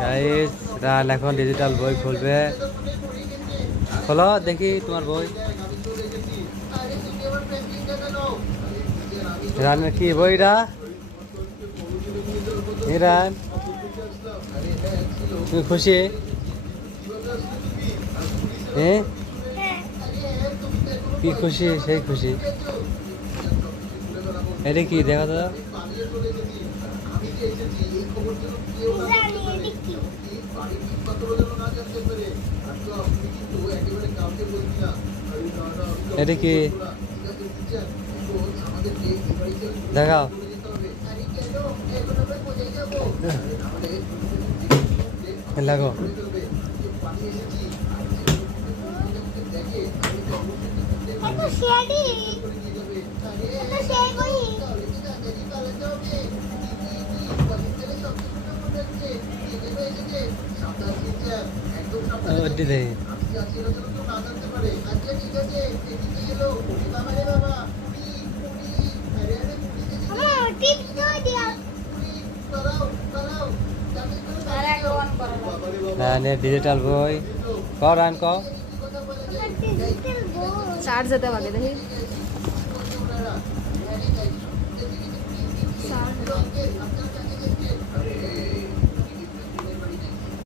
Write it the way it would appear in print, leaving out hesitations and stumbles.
Guys run এখন digital বই খুলবে। খোলো দেখি তোমার বই। রানের কি বইটা? রান তুমি খুশি? হ্যাঁ কি খুশি? সেই খুশি। এটা কি দেখা তো? এটা কি দেখাও? লাগো দেখি। ডিজিটাল বই ক রান ক চার্জ যেতে পারে দেখি।